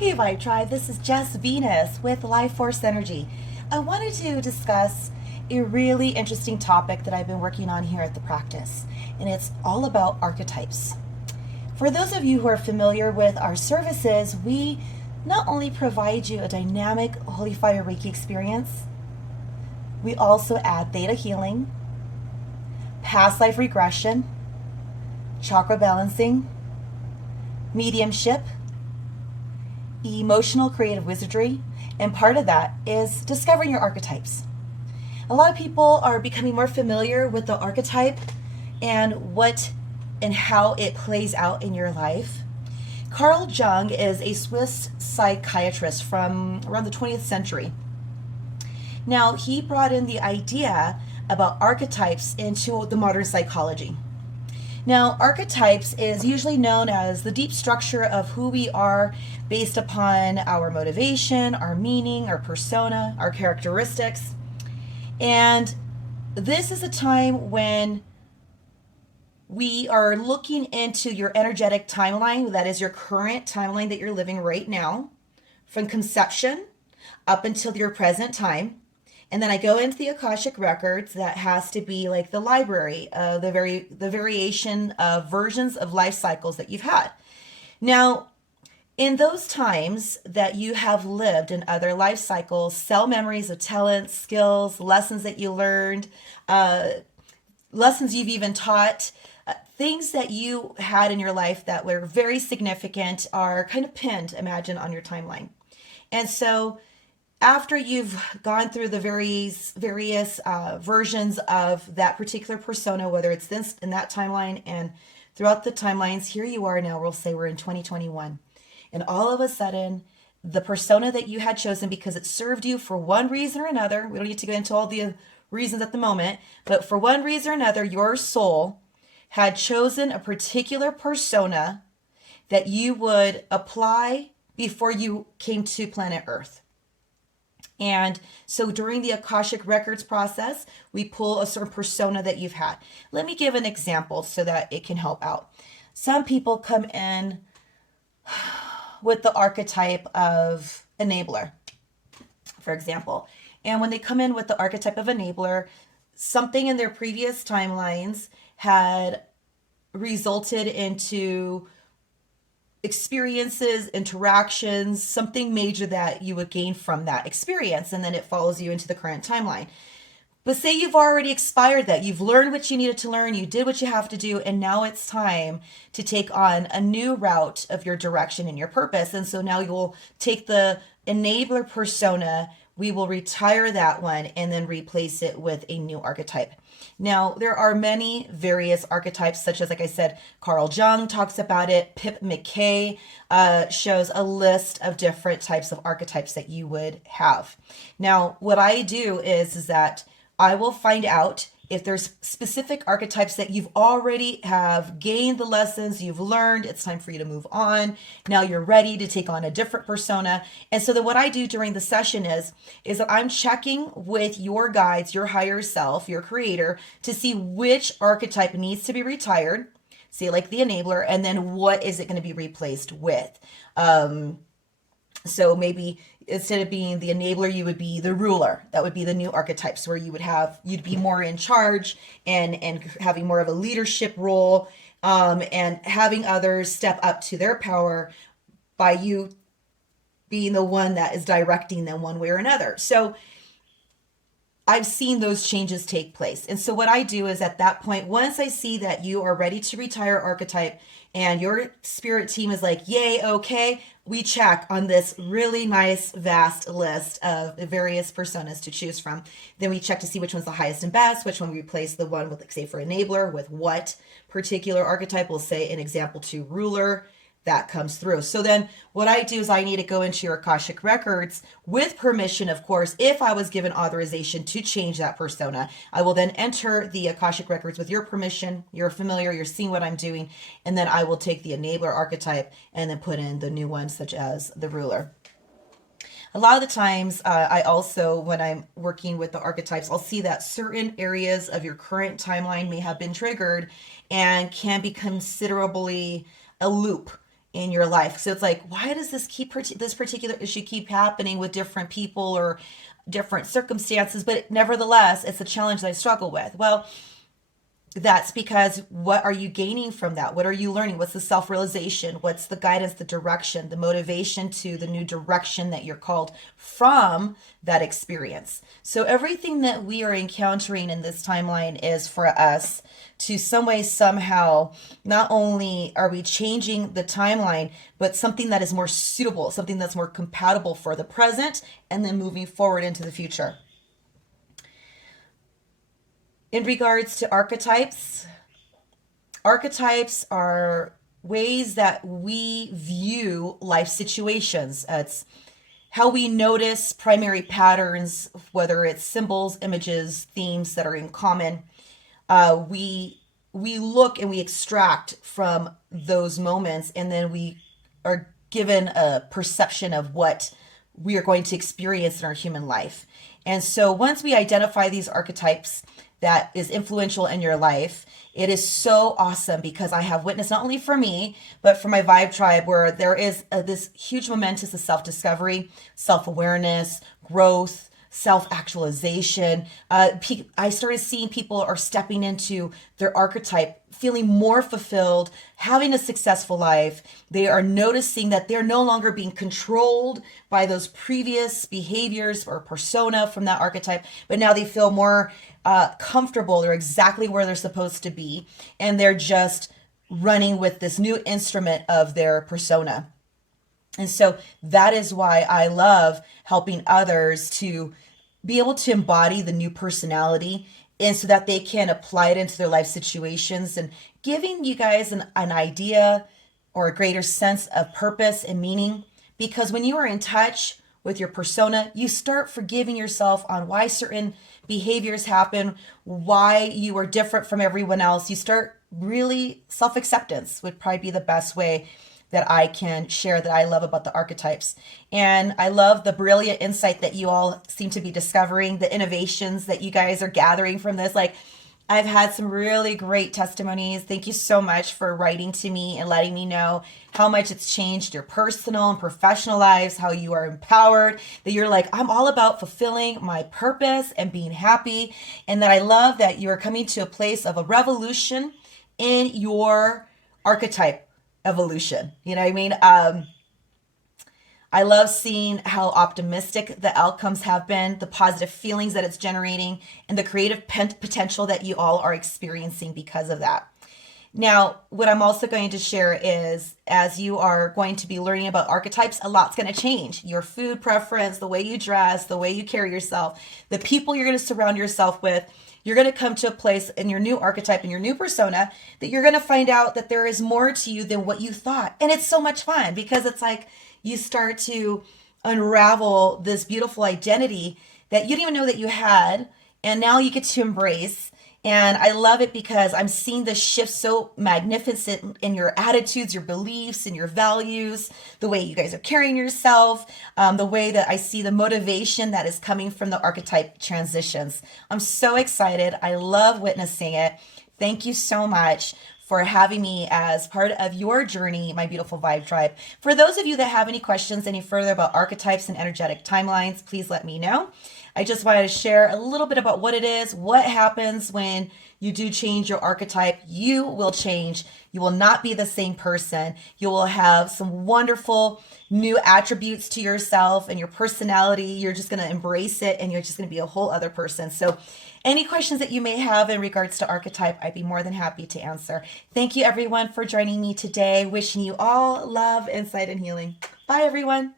Hey Vibe Tribe, this is Jess Venus with Life Force Energy. I wanted to discuss a really interesting topic that I've been working on here at the practice, and it's all about archetypes. For those of you who are familiar with our services, we not only provide you a dynamic Holy Fire Reiki experience, we also add theta healing, past life regression, chakra balancing, mediumship, emotional creative wizardry, and part of that is discovering your archetypes. A lot of people are becoming more familiar with the archetype and what and how it plays out in your life. Carl Jung is a Swiss psychiatrist from around the 20th century. Now, he brought in the idea about archetypes into the modern psychology. Now, archetypes is usually known as the deep structure of who we are based upon our motivation, our meaning, our persona, our characteristics. And this is a time when we are looking into your energetic timeline, that is your current timeline that you're living right now, from conception up until your present time. And then I go into the Akashic records. That has to be like the library of the variation of versions of life cycles that you've had. Now, in those times that you have lived in other life cycles, cell memories of talents, skills, lessons that you learned, lessons you've even taught, things that you had in your life that were very significant are kind of pinned, imagine, on your timeline. And so after you've gone through the various versions of that particular persona, whether it's this in that timeline and throughout the timelines, here you are now, we'll say we're in 2021. And all of a sudden, the persona that you had chosen because it served you for one reason or another, we don't need to go into all the reasons at the moment, but for one reason or another, your soul had chosen a particular persona that you would apply before you came to planet Earth. And so during the Akashic Records process, we pull a certain persona that you've had. Let me give an example so that it can help out. Some people come in with the archetype of enabler, for example. And when they come in with the archetype of enabler, something in their previous timelines had resulted into experiences, interactions, something major that you would gain from that experience, and then it follows you into the current timeline. But say you've already expired that, you've learned what you needed to learn, you did what you have to do, and now it's time to take on a new route of your direction and your purpose. And so now you'll take the enabler persona, we will retire that one and then replace it with a new archetype. Now, there are many various archetypes, such as, like I said, Carl Jung talks about it. Pip McKay shows a list of different types of archetypes that you would have. Now, what I do is that I will find out if there's specific archetypes that you've already have gained the lessons, you've learned, it's time for you to move on. Now you're ready to take on a different persona. And so then what I do during the session is that I'm checking with your guides, your higher self, your creator, to see which archetype needs to be retired, say like the enabler, and then what is it going to be replaced with. So maybe instead of being the enabler, you would be the ruler. That would be the new archetypes where you'd be more in charge and having more of a leadership role, and having others step up to their power by you being the one that is directing them one way or another. So I've seen those changes take place. And so what I do is at that point, once I see that you are ready to retire archetype and your spirit team is like, yay, okay, we check on this really nice, vast list of various personas to choose from. Then we check to see which one's the highest and best, which one we replace the one with, like, say, for enabler, with what particular archetype. We'll say an example to ruler. That comes through. So then what I do is I need to go into your Akashic records with permission, of course. If I was given authorization to change that persona, I will then enter the Akashic records with your permission. You're familiar, you're seeing what I'm doing. And then I will take the enabler archetype and then put in the new one, such as the ruler. A lot of the times, I also, when I'm working with the archetypes, I'll see that certain areas of your current timeline may have been triggered and can be considerably a loop in your life. So it's like, why does this particular issue keep happening with different people or different circumstances? But nevertheless, it's a challenge that I struggle with. Well, that's because what are you gaining from that? What are you learning? What's the self-realization? What's the guidance, the direction, the motivation to the new direction that you're called from that experience? So everything that we are encountering in this timeline is for us to some way, somehow, not only are we changing the timeline, but something that is more suitable, something that's more compatible for the present and then moving forward into the future. In regards to archetypes, archetypes are ways that we view life situations. It's how we notice primary patterns, whether it's symbols, images, themes that are in common. We look and we extract from those moments, and then we are given a perception of what we are going to experience in our human life. And so once we identify these archetypes that is influential in your life, it is so awesome, because I have witnessed, not only for me, but for my Vibe tribe, where there is this huge momentous of self-discovery, self-awareness, growth, self-actualization. I started seeing people are stepping into their archetype, feeling more fulfilled, having a successful life. They are noticing that they're no longer being controlled by those previous behaviors or persona from that archetype, but now they feel more comfortable. They're exactly where they're supposed to be, and they're just running with this new instrument of their persona. And so that is why I love helping others to be able to embody the new personality, and so that they can apply it into their life situations, and giving you guys an idea or a greater sense of purpose and meaning. Because when you are in touch with your persona, you start forgiving yourself on why certain behaviors happen, why you are different from everyone else. You start really self-acceptance would probably be the best way that I can share that I love about the archetypes. And I love the brilliant insight that you all seem to be discovering, the innovations that you guys are gathering from this. Like, I've had some really great testimonies. Thank you so much for writing to me and letting me know how much it's changed your personal and professional lives, how you are empowered, that you're like, I'm all about fulfilling my purpose and being happy. And that I love that you are coming to a place of a revolution in your archetype evolution. You know what I mean? I love seeing how optimistic the outcomes have been, the positive feelings that it's generating, and the creative potential that you all are experiencing because of that. Now, what I'm also going to share is, as you are going to be learning about archetypes, a lot's going to change. Your food preference, the way you dress, the way you carry yourself, the people you're going to surround yourself with. You're going to come to a place in your new archetype, in your new persona, that you're going to find out that there is more to you than what you thought. And it's so much fun, because it's like you start to unravel this beautiful identity that you didn't even know that you had, and now you get to embrace. And I love it, because I'm seeing this shift so magnificent in your attitudes, your beliefs, and your values, the way you guys are carrying yourself, the way that I see the motivation that is coming from the archetype transitions. I'm so excited. I love witnessing it. Thank you so much for having me as part of your journey, my beautiful Vibe tribe. For those of you that have any questions any further about archetypes and energetic timelines, please let me know. I just wanted to share a little bit about what it is, what happens when you do change your archetype. You will change. You will not be the same person. You will have some wonderful new attributes to yourself and your personality. You're just going to embrace it, and you're just going to be a whole other person. So any questions that you may have in regards to archetype, I'd be more than happy to answer. Thank you, everyone, for joining me today. Wishing you all love, insight, and healing. Bye, everyone.